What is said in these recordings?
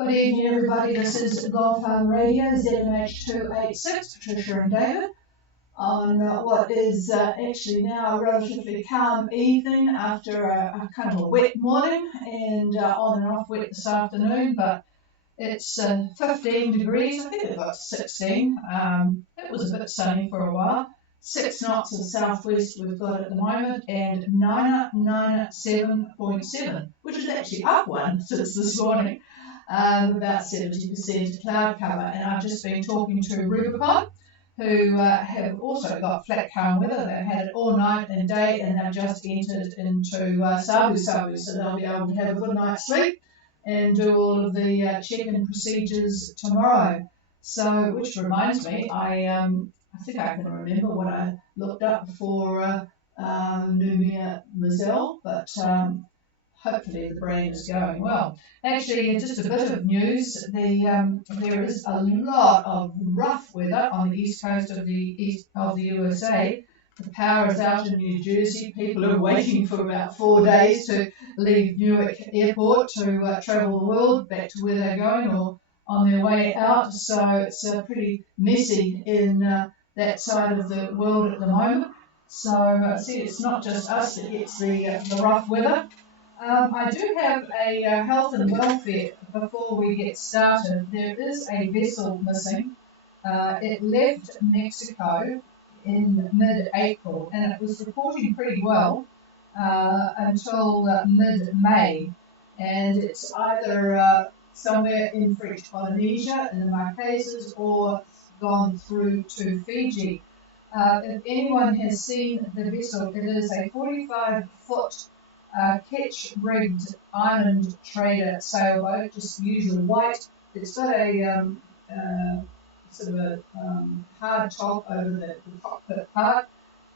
Good evening, everybody. This is Golf Harbour Radio, ZMH286, Patricia and David, on what is actually now a relatively calm evening after a kind of a wet morning and on and off wet this afternoon, but it's 15 degrees. I think it got to 16. It was a bit sunny for a while. 6 knots of southwest we've got at the moment, and 997.7, which is actually up one since this morning. About 70% cloud cover, and I've just been talking to Rubicon, who have also got flat calm weather. They've had it all night and day, and they've just entered into Sabu, so they'll be able to have a good night's sleep and do all of the check-in procedures tomorrow. So, which reminds me, I think I can remember what I looked up for Numia Mazel, but hopefully the brain is going well. Actually, just a bit of news. There is a lot of rough weather on the east coast of the USA. The power is out in New Jersey. People are waiting for about 4 days to leave Newark Airport to travel the world back to where they're going or on their way out. So it's pretty messy in that side of the world at the moment. So see, it's not just us that gets the rough weather. I do have a health and welfare before we get started. There is a vessel missing. It left Mexico in mid-April, and it was reporting pretty well until mid-May. And it's either somewhere in French Polynesia, in the Marquesas, or gone through to Fiji. If anyone has seen the vessel, it is a 45-foot ketch-rigged island trader sailboat, just usual white. It's got a sort of a hard top over the cockpit part.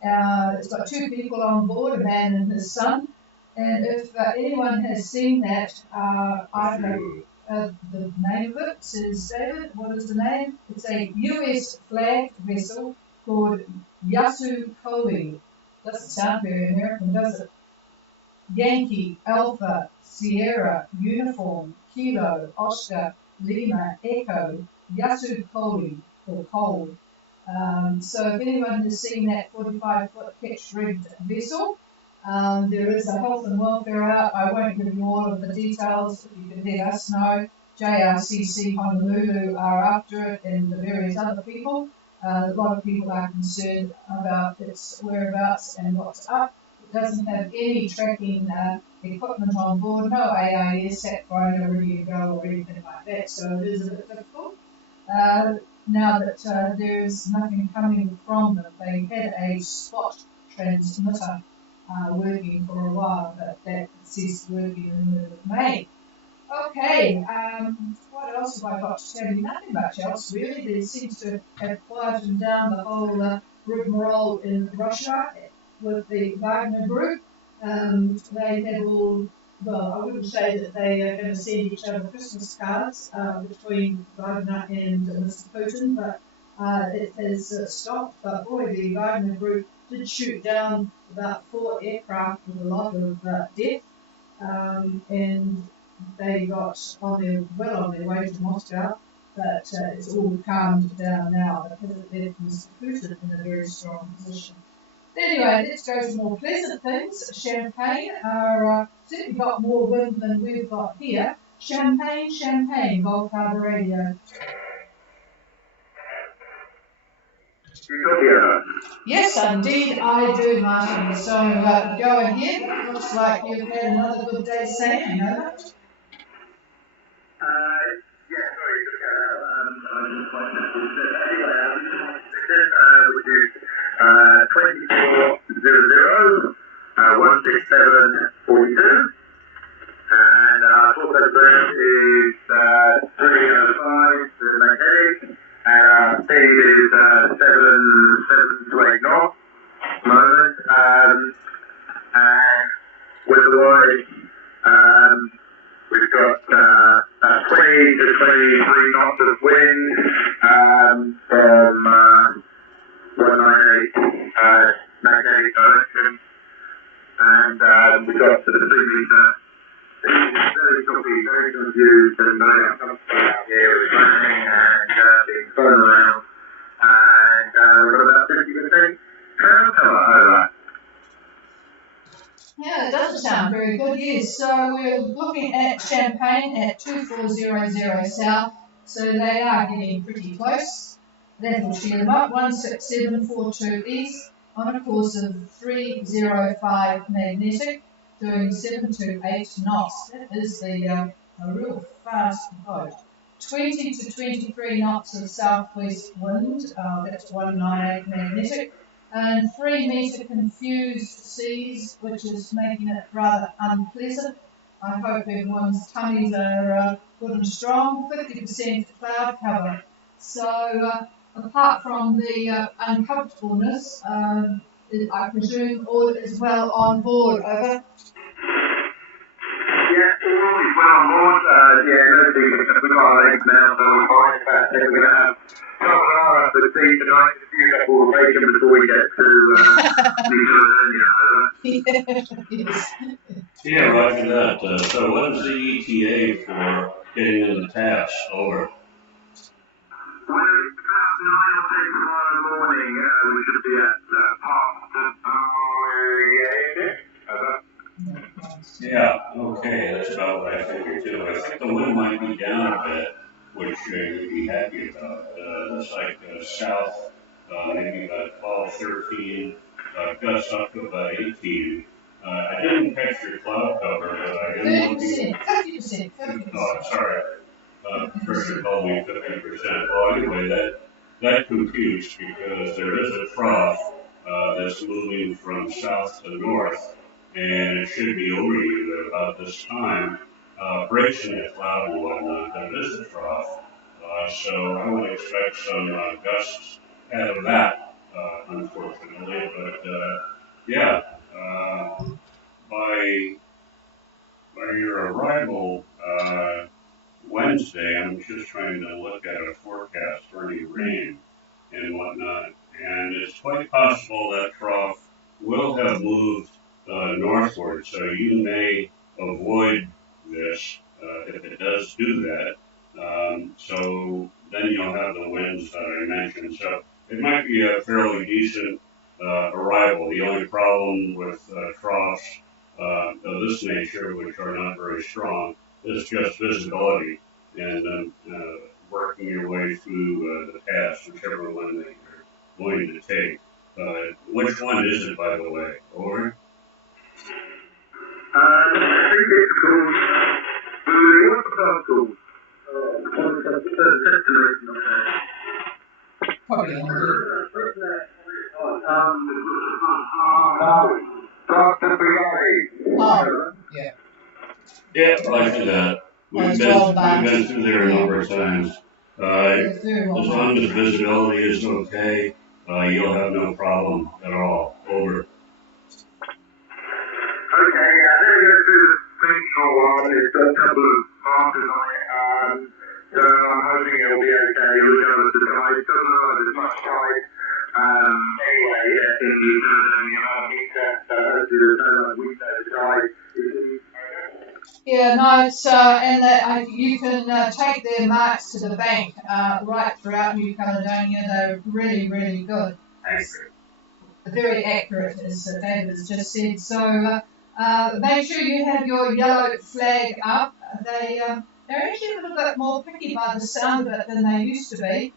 It's got 2 people on board, a man and his son. And if anyone has seen that, I know the name of it says, David, what is the name? It's a US flagged vessel called Yasukoli. Doesn't sound very American, does it? Yankee, Alpha, Sierra, Uniform, Kilo, Oscar, Lima, Echo, Yasukoli, or Cold. So if anyone has seen that 45-foot ketch-rigged vessel, there is a health and welfare out. I won't give you all of the details. You can let us know. JRCC Honolulu are after it, and the various other people. A lot of people are concerned about its whereabouts and what's up. Doesn't have any tracking equipment on board, no AIS, sat phone, ready to go or anything like that, so it is a bit difficult. Now that there is nothing coming from them, they had a spot transmitter working for a while, but that ceased working in the middle of May. Okay, what else have I got to tell you? Nothing much else really. There seems to have quietened down the whole rigmarole in Russia with the Wagner group. They have all, well, I wouldn't say that they are going to send each other Christmas cards between Wagner and Mr. Putin, but it has stopped. But boy, the Wagner group did shoot down about 4 aircraft with a lot of death, and they got well on their way to Moscow, but it's all calmed down now because it left Mr. Putin in a very strong position. Anyway, let's go to more pleasant things. Champagne are certainly got more wind than we've got here. Champagne, Golf Harbour Radio. Yes, indeed, I do, Martin. So go ahead. Looks like you've had another good day sailing, over. Yeah, sorry, just got out. I just wanted to anyway, which is 2400 16742, and torpedo ground is 305 to the magnetic, and speed is 7 to 8 knots at the moment, and with the wide, we've got 20 to 23 knots of wind from 198 magnetic direction, and we've got sort of 3 metre, very choppy, very information views and very uncomfortable out here with planning and being thrown around. And we've got about 50% cloud cover over. Yeah, that doesn't sound very good, yes. So we're looking at Champagne at 2400 south, so they are getting pretty close. That'll shear them up, 16742 east on a course of 305 magnetic, doing 7 to 8 knots. That is a real fast boat. 20 to 23 knots of southwest wind, that's 198 magnetic. And 3 metre confused seas, which is making it rather unpleasant. I hope everyone's tummies are good and strong. 50% cloud cover. So apart from the uncomfortableness, I presume all is well on board. Over. Yeah, all is well on board. No big hiccups with our legs now, so we're fine. In fact, we're going to have half an hour for tea tonight to fuse up all the bacon before we get to New Caledonia. Yes. Yeah, roger that. So what is the ETA for getting in the taps? Over. Well, it's about 9 or 10 tomorrow morning. We should be at past the Yeah, okay, that's about what I figured too. I think the wind might be down a bit, which you'd be happy about. It's like south, maybe about 12, 13, gusts up to about 18. I didn't catch your cloud cover, but I didn't want you. 50%. Oh, sorry. Patricia told me 50%. Well, anyway, that computes because there is a trough that's moving from south to north, and it should be over you at about this time, breaks in the cloud and whatnot. That is a trough. So I would expect some gusts out of that, unfortunately. But yeah, by your arrival Wednesday, I'm just trying to look at a forecast for any rain and whatnot, and it's quite possible that trough will have moved northward, so you may avoid this if it does do that. So then you'll have the winds that I mentioned. So it might be a fairly decent arrival. The only problem with troughs of this nature, which are not very strong, is just visibility and working your way through the pass, whichever one that you're going to take. Which one is it, by the way? Over? I think it's called. What's the pass called? Probably on yeah. Yeah, right to that. We've been through there a number of times. As long as visibility is okay, you'll have no problem at all. Over. Okay, yeah, let me go through the central one. It's got a couple of markers on it, so I'm hoping it'll be okay. Regardless of the tide, it doesn't look like there's much tide anyway in New Caledonia, so hopefully there's no wind over the tide. Yeah, no, it's and you can take their marks to the bank right throughout New Caledonia. They're really, really good. Very accurate, as David has just said. So make sure you have your yellow flag up. They're actually a little bit more picky by the sound of it than they used to be.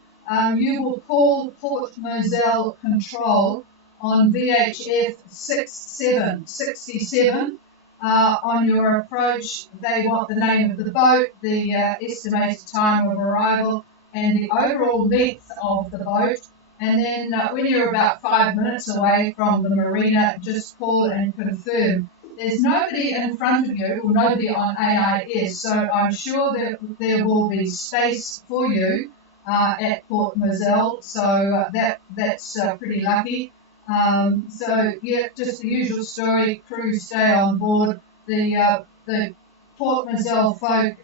You will call Port Moselle Control on VHF 6767. On your approach, they want the name of the boat, the estimated time of arrival, and the overall length of the boat. And then when you're about 5 minutes away from the marina, just call and confirm. There's nobody in front of you, or nobody on AIS, so I'm sure that there will be space for you at Port Moselle, so that's pretty lucky. So yeah, just the usual story. Crew stay on board. The Port Moselle folk,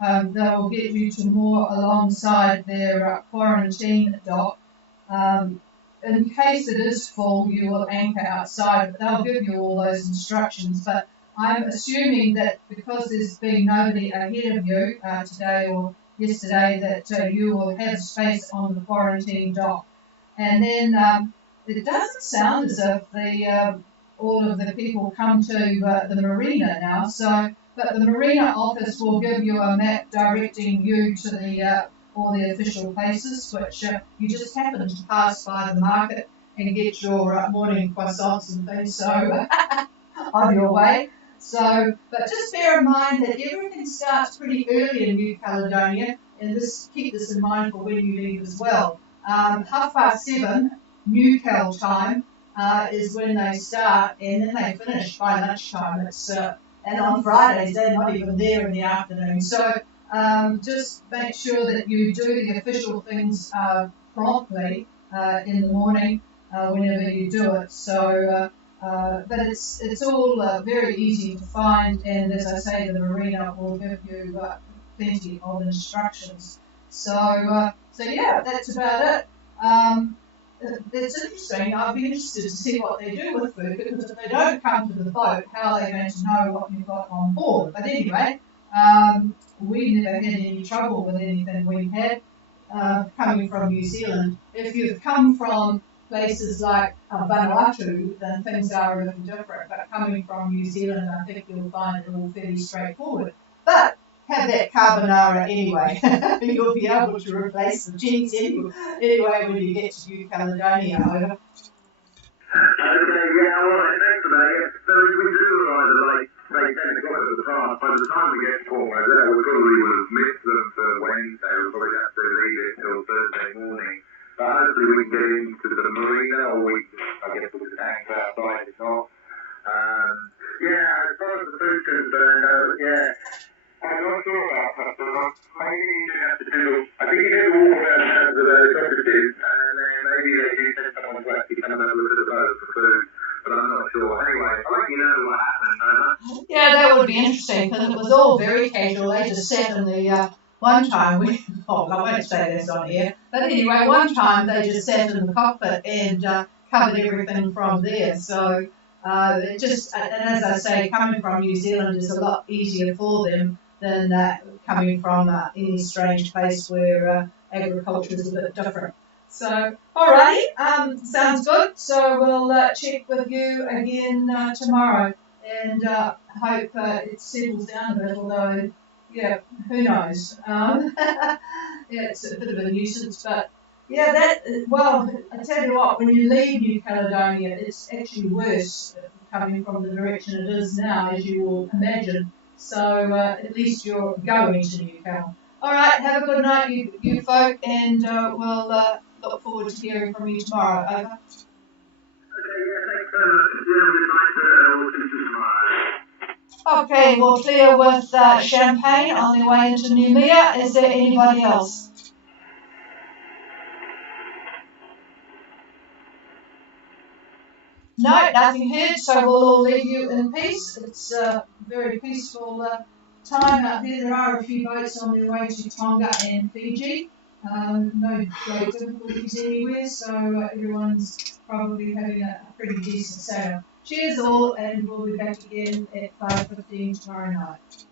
they will get you to moor alongside their quarantine dock. In case it is full, you will anchor outside. But they'll give you all those instructions. But I'm assuming that because there's been nobody ahead of you today or yesterday, that you will have space on the quarantine dock. And then it doesn't sound as if all of the people come to the marina now. So, but the marina office will give you a map directing you to all the official places, which you just happen to pass by the market and get your morning croissants and things. So on your way. So, but just bear in mind that everything starts pretty early in New Caledonia, and keep this in mind for when you leave as well. 7:30 New Cal time is when they start, and then they finish by lunchtime. And on Fridays they're not even there in the afternoon. So just make sure that you do the official things promptly in the morning whenever you do it. So. But it's all very easy to find, and as I say, the marina will give you plenty of instructions. So yeah, that's about it. It's interesting. I'd be interested to see what they do with food, because if they don't come to the boat, how are they going to know what you've got on board? But anyway, we never had any trouble with anything we had coming from New Zealand. If you've come from places like Vanuatu, then things are a little different. But coming from New Zealand, I think you'll find it all fairly straightforward. But have that carbonara anyway. You'll be able to replace the cheese anyway when you get to New Caledonia. Over. Okay, yeah, all right, thanks for that. Yeah. So we do arrive at like, say, 10 o'clock at the start. By the time we get to Port Moselle, we probably would have missed them for Wednesday. We'll probably have to leave it till Thursday morning. But hopefully we can get into the marina, or I guess we can hang outside if not. Yeah, as far as the food concerned, yeah, I'm not sure about that. Maybe you didn't have to do, I think you did walk around with the sausages, and then maybe they do send someone to actually come and have a look at the boat for food, but I'm not sure. Anyway, I'll let you know what happened, over. Yeah, that would be interesting, because it was all very casual. They just sat in the one time I won't say this on air, but anyway, one time they just sat in the cockpit and covered everything from there. So and as I say, coming from New Zealand is a lot easier for them than coming from any strange place where agriculture is a bit different. So, alrighty, sounds good. So we'll check with you again tomorrow, and hope it settles down a bit, although, yeah, who knows. Yeah, it's a bit of a nuisance, but yeah, I tell you what, when you leave New Caledonia, it's actually worse coming from the direction it is now, as you will imagine. So at least you're going to New Cal. All right, have a good night, you folk, and we'll look forward to hearing from you tomorrow. Over. Okay, yeah, thanks so much. Yeah, have a good night. We'll see you tomorrow. Okay, we'll clear with Champagne on their way into Noumea. Is there anybody else? No, nothing heard, so we'll all leave you in peace. It's a very peaceful time out there. There are a few boats on their way to Tonga and Fiji. No great difficulties anywhere, so everyone's probably having a pretty decent sail. Cheers all, and we'll be back again at 5:15 tomorrow night.